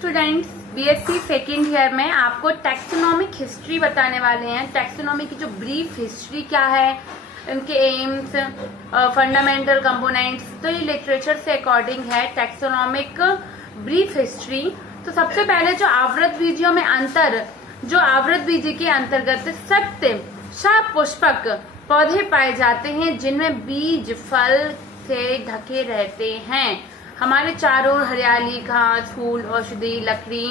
Students, BSc second year में आपको taxonomic history बताने वाले हैं। टैक्सोनॉमी की जो ब्रीफ हिस्ट्री क्या है, इनके एम्स, फंडामेंटल कंपोनेंट्स, तो ये लिटरेचर से अकॉर्डिंग है टैक्सोनॉमिक ब्रीफ हिस्ट्री। तो सबसे पहले जो आवृतबीजियों में अंतर, जो आवृतबीजी के अंतर्गत सत्य सपुष्पक पौधे पाए जाते हैं जिनमें बीज फल से ढके रहते हैं। हमारे चारों ओर हरियाली, घास, फूल, औषधि, लकड़ी,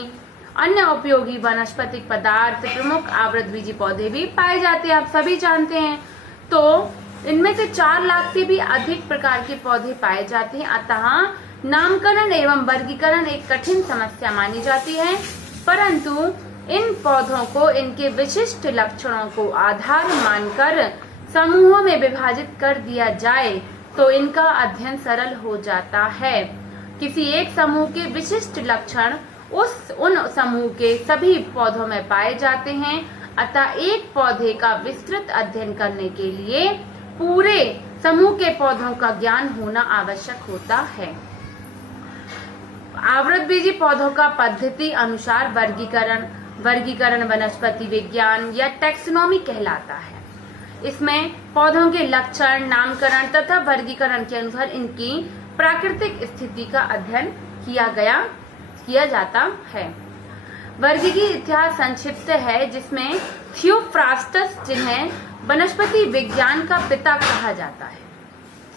अन्य उपयोगी वनस्पतिक पदार्थ, प्रमुख आवृतबीजी पौधे भी पाए जाते हैं, आप सभी जानते हैं। तो इनमें से 4 लाख से भी अधिक प्रकार के पौधे पाए जाते हैं। अतः नामकरण एवं वर्गीकरण एक कठिन समस्या मानी जाती है, परंतु इन पौधों को इनके विशिष्ट लक्षणों को आधार मानकर समूहों में विभाजित कर दिया जाए तो इनका अध्ययन सरल हो जाता है। किसी एक समूह के विशिष्ट लक्षण उन समूह के सभी पौधों में पाए जाते हैं, अतः एक पौधे का विस्तृत अध्ययन करने के लिए पूरे समूह के पौधों का ज्ञान होना आवश्यक होता है। आवृतबीजी पौधों का पद्धति अनुसार वर्गीकरण वनस्पति विज्ञान या टैक्सोनॉमी कहलाता है। इसमें पौधों के लक्षण, नामकरण तथा वर्गीकरण के अनुसार इनकी प्राकृतिक स्थिति का अध्ययन किया जाता है। वर्गीकी इतिहास संक्षिप्त है, जिसमें थियोफ्रास्टस, जिन्हें वनस्पति विज्ञान का पिता कहा जाता है,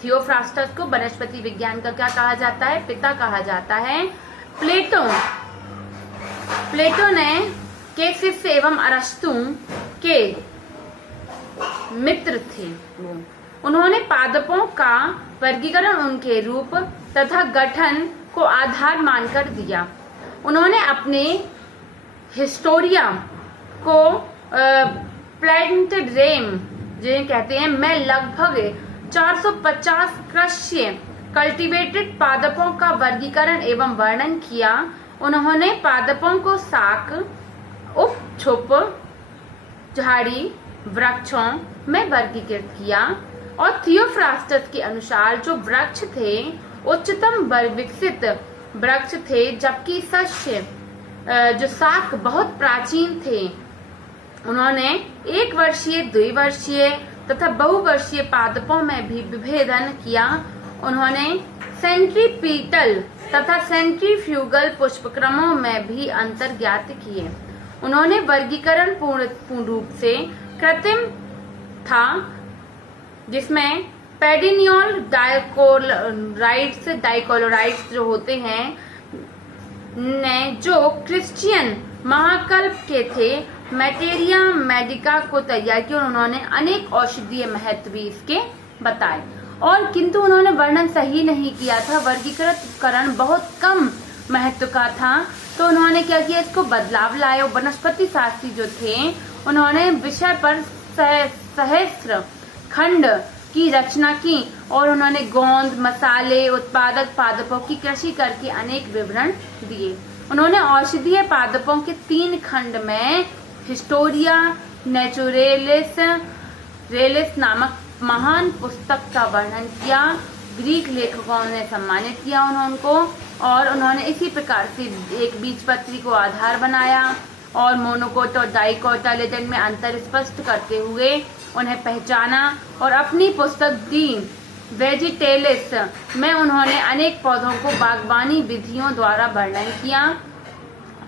थियोफ्रास्टस को वनस्पति विज्ञान का क्या कहा जाता है? पिता कहा जाता है। प्लेटो ने के शिष्य एवं अरस्तु के मित्र थे। उन्होंने पादपों का वर्गीकरण उनके रूप तथा गठन को आधार मानकर दिया। उन्होंने अपने हिस्टोरिया को प्लांटेड रेम, जिन्हें कहते हैं, में लगभग 450 कृषि कल्टीवेटेड पादपों का वर्गीकरण एवं वर्णन किया। उन्होंने पादपों को शाक, उप, छुप, झाड़ी, वृक्षों में वर्गीकृत किया और थियोफ्रास्टस के अनुसार जो वृक्ष थे उच्चतम विकसित वृक्ष थे, जबकि सस्य जो शाक बहुत प्राचीन थे। उन्होंने 1 वर्षीय, 2 वर्षीय तथा बहुवर्षीय पादपों में भी विभेदन किया। उन्होंने सेंट्रीपीटल तथा सेंट्रीफ्यूगल पुष्पक्रमों में भी अंतर ज्ञात किए। उन्होंने वर्गीकरण पूर्ण रूप से कृत्रिम था, जिसमें पेडिनियोल डाइकोलोराइट्स जो होते हैं ने जो क्रिश्चियन महाकल्प के थे मैटेरिया मेडिका को तैयार किया। उन्होंने अनेक औषधीय महत्व भी इसके बताए, और किंतु उन्होंने वर्णन सही नहीं किया था। वर्गीकरण बहुत कम महत्व का था, तो उन्होंने क्या किया, इसको बदलाव लाए। वनस्पति शास्त्री जो थे उन्होंने विषय पर सहस्त्र खंड की रचना की और उन्होंने गोंद, मसाले, उत्पादक पादपों की कृषि करके अनेक विवरण दिए। उन्होंने औषधीय पादपों के 3 खंड में हिस्टोरिया नेचुरेलिस नामक महान पुस्तक का वर्णन किया। ग्रीक लेखकों ने सम्मानित किया उनको, और उन्होंने इसी प्रकार से एक बीजपत्री को आधार बनाया और मोनोकोट और डाइकोटाइलेटन में अंतर स्पष्ट करते हुए उन्हें पहचाना, और अपनी पुस्तक दी वेजिटेलिस में उन्होंने अनेक पौधों को बागवानी विधियों द्वारा वर्णन किया।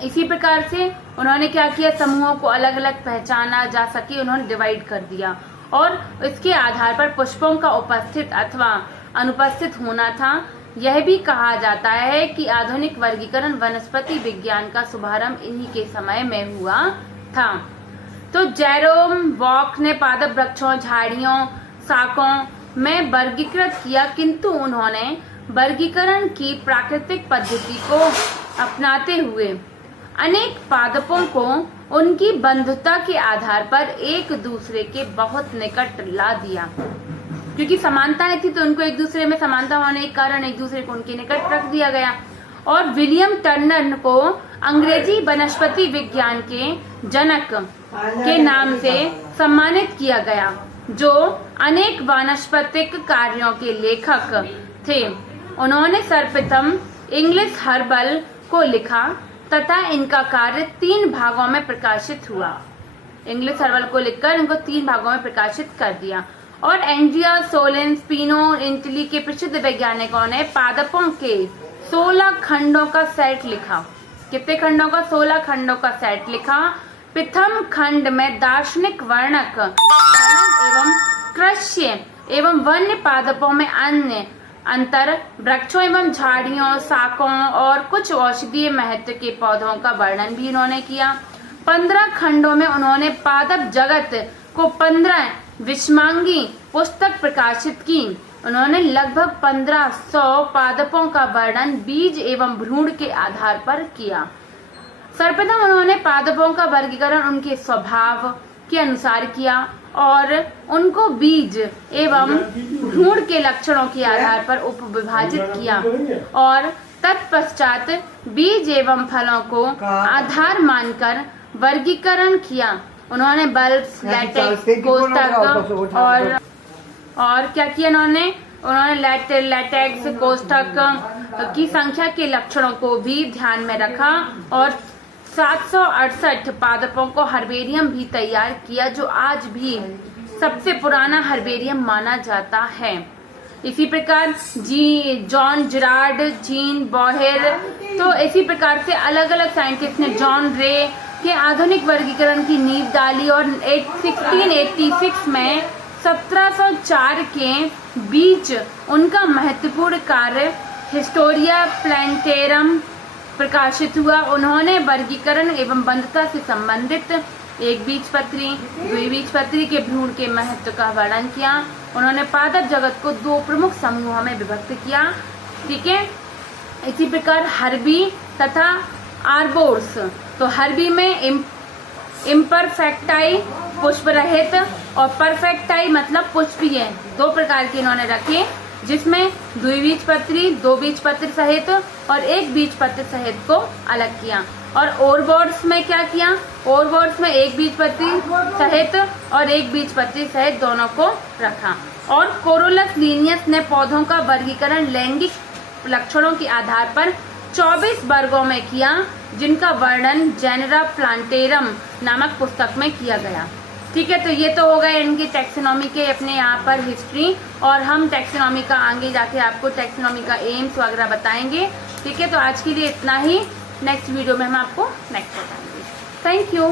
इसी प्रकार से उन्होंने क्या किया, समूहों को अलग अलग पहचाना जा सके, उन्होंने डिवाइड कर दिया, और इसके आधार पर पुष्पों का उपस्थित अथवा अनुपस्थित होना था। यह भी कहा जाता है कि आधुनिक वर्गीकरण वनस्पति विज्ञान का शुभारंभ इन्हीं के समय में हुआ था। तो जेरोम वॉक ने पादप वृक्षों, झाड़ियों, शाकों में वर्गीकृत किया, किंतु उन्होंने वर्गीकरण की प्राकृतिक पद्धति को अपनाते हुए अनेक पादपों को उनकी बंधुता के आधार पर एक दूसरे के बहुत निकट ला दिया। क्योंकि समानताएं थी तो उनको एक दूसरे में समानता होने के कारण एक दूसरे को उनके निकट रख दिया गया। और विलियम टर्नर को अंग्रेजी वनस्पति विज्ञान के जनक के नाम से सम्मानित किया गया, जो अनेक वानस्पतिक कार्यों के लेखक थे। उन्होंने सर्वप्रथम इंग्लिश हर्बल को लिखा। तथा इनका कार्य 3 भागों में प्रकाशित हुआ। इंग्लिश सर्वल को लिखकर इनको 3 भागों में प्रकाशित कर दिया। और एंड्रिया सोलेंस पिनो इटली के प्रसिद्ध वैज्ञानिकों ने पादपों के 16 खंडों का सेट लिखा। कितने खंडों का? 16 खंडों का सेट लिखा। प्रथम खंड में दार्शनिक वर्णक एवं कृष्य एवं वन्य पादपों में अन्य अंतर, वृक्षों एवं झाड़ियों, शाकों और कुछ औषधीय महत्व के पौधों का वर्णन भी इन्होंने किया। 15 खंडों में उन्होंने पादप जगत को 15 विषमांगी पुस्तक प्रकाशित की। उन्होंने लगभग 1500 पादपों का वर्णन बीज एवं भ्रूण के आधार पर किया। सर्वप्रथम उन्होंने पादपों का वर्गीकरण उनके स्वभाव के अनुसार किया और उनको बीज एवं भ्रूण के लक्षणों के आधार पर उपविभाजित किया और तत्पश्चात बीज एवं फलों को आधार मानकर वर्गीकरण किया। उन्होंने बल्ब्स, लैटेक्स, कोष्ठक और क्या किया उन्होंने लैटेक्स, कोष्ठक की संख्या के लक्षणों को भी ध्यान में रखा और 768 पादपों को हर्बेरियम भी तैयार किया, जो आज भी सबसे पुराना हर्बेरियम माना जाता है। इसी प्रकार जॉन जिरार्ड, जीन बॉहेर, तो इसी प्रकार से अलग अलग साइंटिस्ट ने जॉन रे के आधुनिक वर्गीकरण की नींव डाली और 1686 में 1704 के बीच उनका महत्वपूर्ण कार्य हिस्टोरिया प्लांटेरम प्रकाशित हुआ। उन्होंने वर्गीकरण एवं बंधुता से संबंधित एक बीजपत्री, द्विबीजपत्री के भ्रूण के महत्व का वर्णन किया। उन्होंने पादप जगत को 2 प्रमुख समूहों में विभक्त किया। ठीक है, इसी प्रकार हर्बी तथा आर्बोर्स। तो हर्बी में इम्परफेक्टाई पुष्प रहित और परफेक्टाई मतलब पुष्पीय, 2 प्रकार के इन्होंने रखे, जिसमें द्विबीजपत्री, 2 बीजपत्र सहित और 1 बीजपत्र सहित को अलग किया। और ओरबोर्ड्स में क्या किया? ओरबोर्ड्स में 1 बीजपत्री सहित और 1 बीजपत्री सहित दोनों को रखा। और कोरोलस लीनियस ने पौधों का वर्गीकरण लैंगिक लक्षणों के आधार पर 24 वर्गों में किया, जिनका वर्णन जेनेरा प्लांटेरम नामक पुस्तक में किया गया। ठीक है, तो ये तो हो गए इनकी टैक्सोनॉमी के अपने यहाँ पर हिस्ट्री, और हम टैक्सोनॉमी का आगे जाके आपको टैक्सोनॉमी का एम्स वगैरह बताएंगे। ठीक है, तो आज के लिए इतना ही। नेक्स्ट वीडियो में हम आपको नेक्स्ट बताएंगे। Thank you.